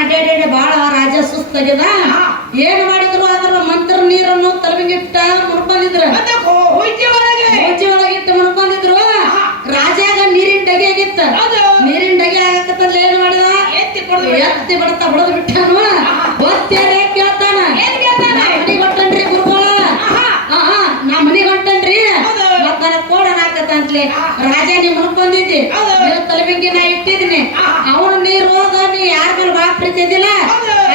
ಆಗಿತ್ತು ಬಾಳ ರಾಜ ಸುಸ್ತಾಗ್ಯದ ಏನ್ ಮಾಡಿದ್ರು ಅದ್ರ ಮಂತ್ರ ನೀರನ್ನು ತಲುಬಿಗಿಟ್ಟ ಮುಡ್ಕೊಂಡಿದ್ರು ಒಳಗಿಟ್ಟು ಮುಡ್ಕೊಂಡಿದ್ರು ರಾಜಾಗ ನೀರಿನ ಡಗೆ ಆಗಿತ್ತ. ನೀರಿನ ಡಗೆ ಆಗತ್ತಲ್ಲ ಏನ್ ಮಾಡಿದ? ಎತ್ತಿ ಬಿಡತ್ತ ಬಿಡದ್ ಬಿಟ್ಟನು ಗೊತ್ತೇನೆ ಬಂದಿದ್ದೆ. ರಾಜ ನಿಮ್ಮನ್ ಬಂದಿದ್ದೆ? ತಲಬಿಂಗಿ ನಾ ಇಟ್ಟಿದ್ದೀನಿ ಅವನು ನೀರು ಹೋದ ನೀ ಯಾರ ಮೇಲೆ ಬಾ ಪ್ರೀತಿದಿಲ್ಲ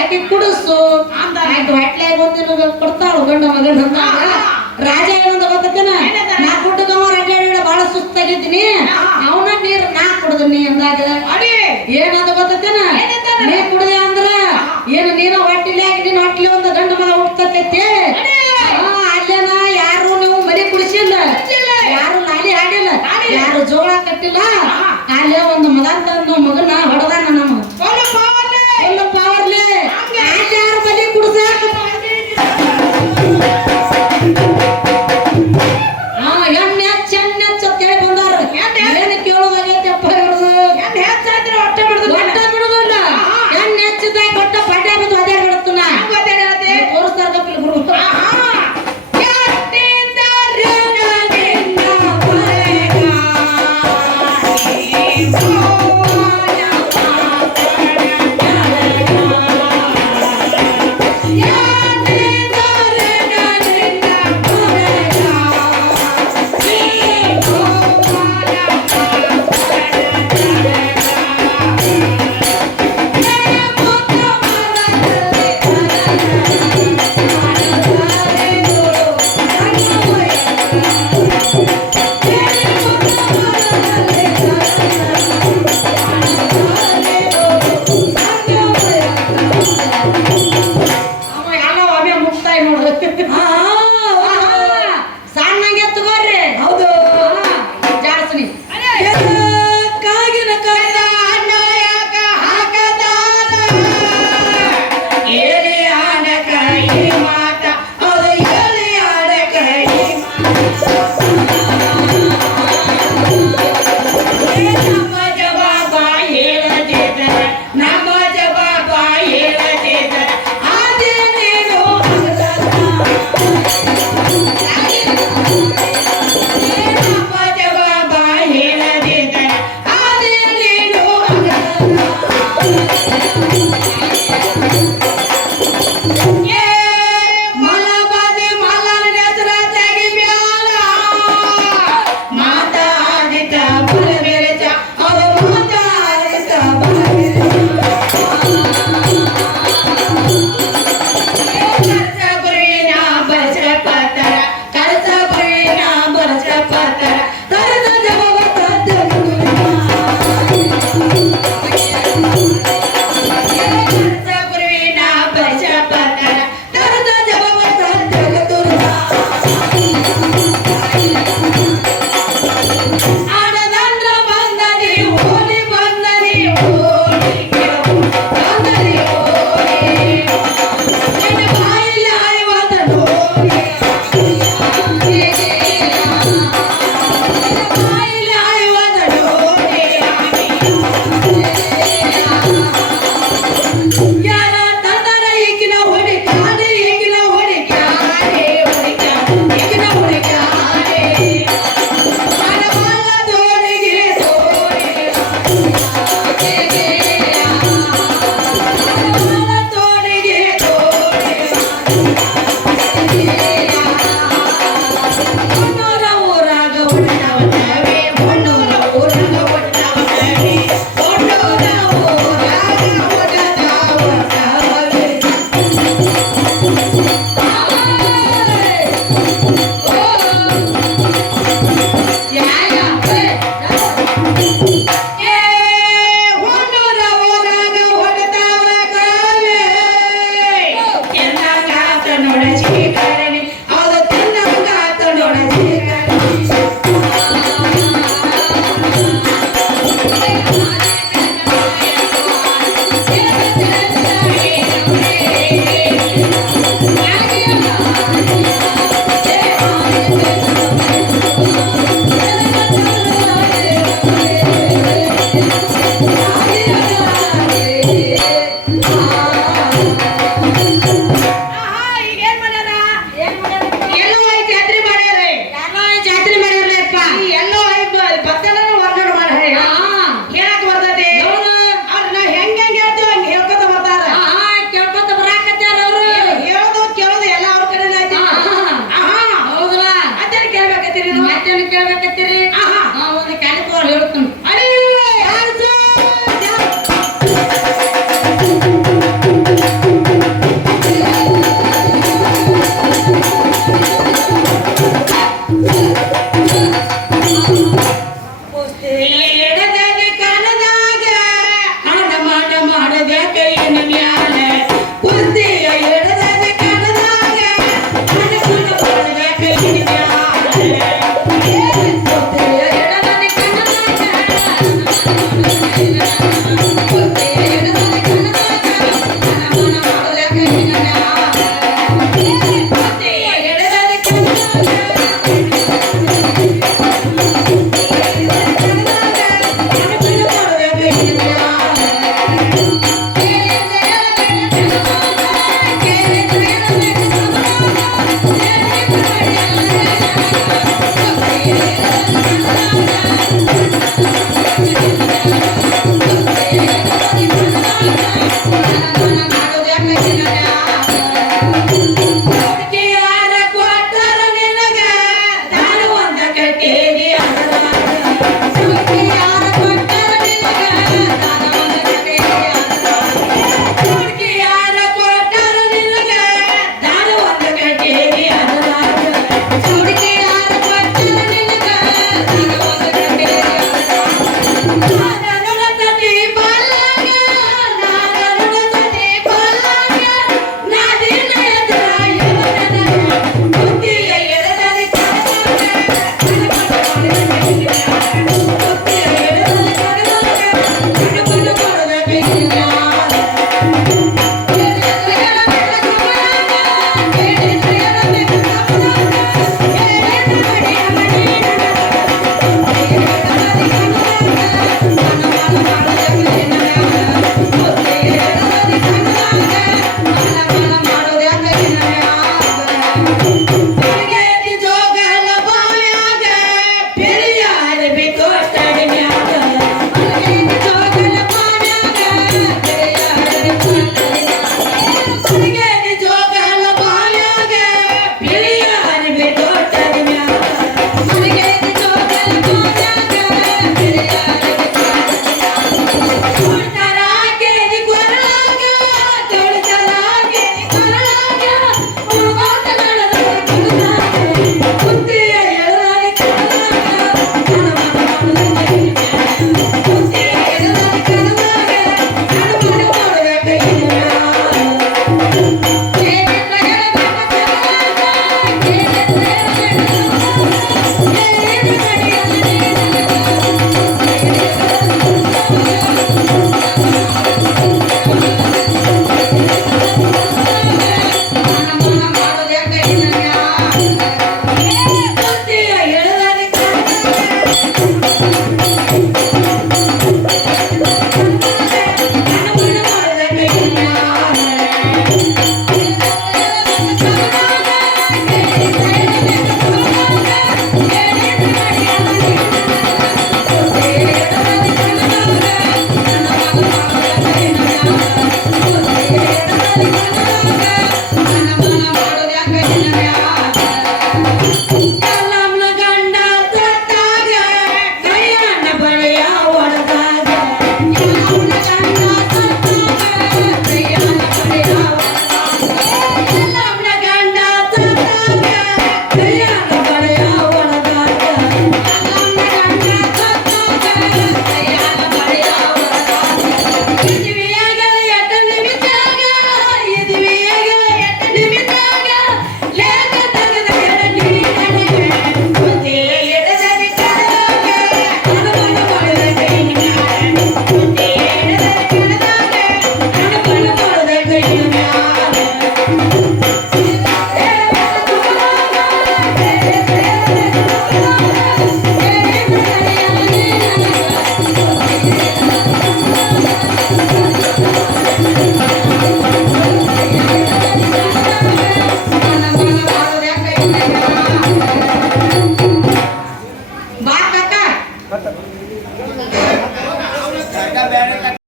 ಆಕೆ ಕುಡಿಸು. ಆಕೆ ಹೊಟ್ಲಾಗ ಒಂದು ಕೊಡ್ತಾಳು ಗಂಡ ಮಗನ ರಾಜ ಏನಂದ ಗೊತ್ತೇನ ನಾ ಕುಡ್ದವ ರಾಜ ಬಹಳ ಸುಸ್ತಾಗಿದ್ದೀನಿ. ಅವನ ನೀರು ನಾ ಕುಡ್ದು ನೀ ಅಂದಾಗ ಏನಾದ್ರು না